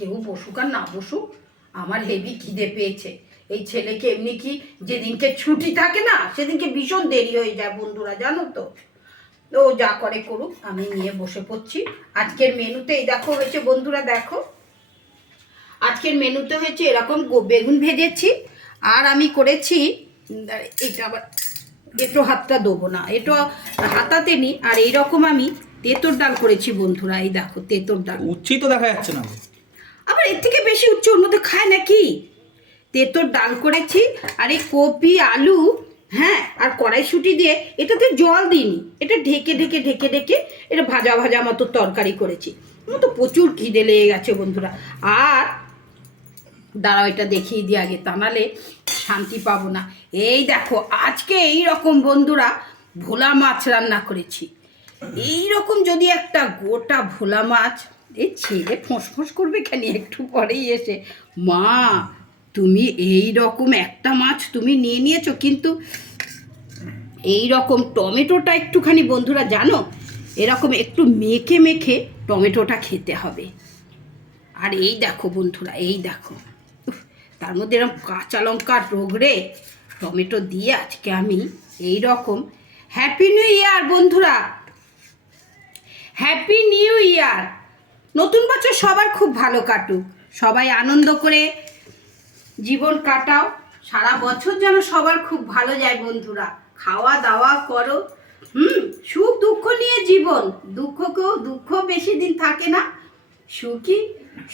কেউ বসুক আর না বসুক, আমার হেভি খিদে পেয়েছে। এই ছেলেকে এমনি কি যেদিনকে ছুটি থাকে না সেদিনকে ভীষণ দেরি হয়ে যায় বন্ধুরা, জানো তো। ও যা করে করুক, আমি নিয়ে বসে পড়ছি। আজকের মেনুতে এই দেখো হয়েছে বন্ধুরা, দেখো আজকের মেনুতে হয়েছে এরকম বেগুন ভেজেছি, আর আমি করেছি এটা আবার এটো হাতটা দেবো না, এটো হাতাতে নি, আর এইরকম আমি তেঁতোর ডাল করেছি বন্ধুরা। এই দেখো তেঁতোর ডাল, উচ্চই তো দেখা যাচ্ছে না, আবার এর থেকে বেশি উচ্চ ওর মধ্যে খায় নাকি। তেঁতোর ডাল করেছি, আর এই কপি আলু, হ্যাঁ, আর কড়াইশুঁটি দিয়ে, এটাতে জল দিইনি, এটা ঢেকে ঢেকে ঢেকে ঢেকে এটা ভাজা ভাজা মতো তরকারি করেছি। আমার তো প্রচুর খিদে লেগে গেছে বন্ধুরা। আর দাঁড়াও এটা দেখিয়ে দিই আগে, তা নাহলে শান্তি পাবো না। এই দেখো আজকে এই রকম বন্ধুরা ভোলা মাছ রান্না করেছি। এই রকম যদি একটা গোটা ভোলা মাছ, এই ছেলে ফোঁস করবে কেন একটু পরেই এসে, মা তুমি এই রকম একটা মাছ তুমি নিয়ে নিয়েছো, কিন্তু এই রকম টমেটোটা একটুখানি বন্ধুরা জানো এরকম একটু মেখে মেখে টমেটোটা খেতে হবে। আর এই দেখো বন্ধুরা, এই দেখো তার মধ্যে এরকম কাঁচা লঙ্কার রোগড়ে টমেটো দিয়ে আজকে আমি এই রকম, হ্যাপি নিউ ইয়ার বন্ধুরা, হ্যাপি নিউ ইয়ার। নতুন বছর সবার খুব ভালো কাটুক, সবাই আনন্দ করে জীবন কাটাও, সারা বছর যেন সবার খুব ভালো যায় বন্ধুরা। খাওয়া দাওয়া করো, সুখ দুঃখ নিয়ে জীবন, দুঃখ বেশি দিন থাকে না,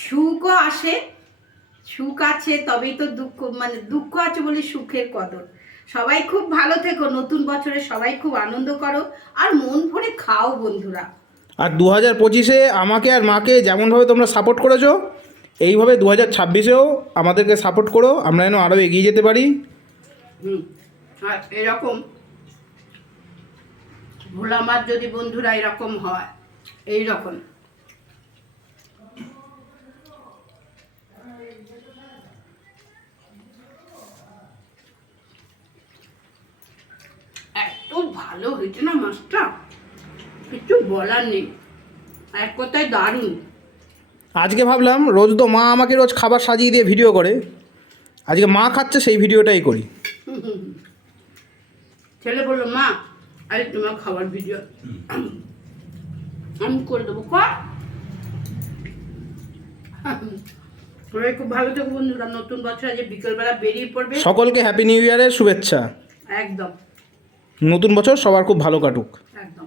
সুখও আসে, সুখ আছে তবেই তো দুঃখ, মানে দুঃখ আছে বলে সুখের কদর। সবাই খুব ভালো থেকো, নতুন বছরে সবাই খুব আনন্দ করো, আর মন ভরে খাও বন্ধুরা। আর 2025-এ আমাকে আর মাকে যেমনভাবে তোমরা সাপোর্ট করেছো, এইভাবে 2026-এও আমাদেরকে সাপোর্ট করো, আমরা যেন আরও এগিয়ে যেতে পারি। আর এরকম ভোলা মাছ যদি বন্ধুরা এরকম হয়, এইরকম এত ভালো হয়েছে না মাছটা, কিছু বলার নেই, এক কথায় দারুণ। আজকে ভাবলাম রোজ তো মা আমাকে রোজ খাবার সাজিয়ে দিয়ে ভিডিও করে, আজকে মা খাচ্ছে সেই ভিডিওটাই করি। ছেলে বললো মা আরে তোমার খাবার ভিডিও আমি করে দেবো, সবাই খুব ভালো থেকো বন্ধুরা। নতুন বছর আজ বিকেলবেলা বেরিয়ে পড়বে, সকলকে হ্যাপি নিউ ইয়ারের শুভেচ্ছা। একদম নতুন বছর সবার খুব ভালো কাটুক। একদম।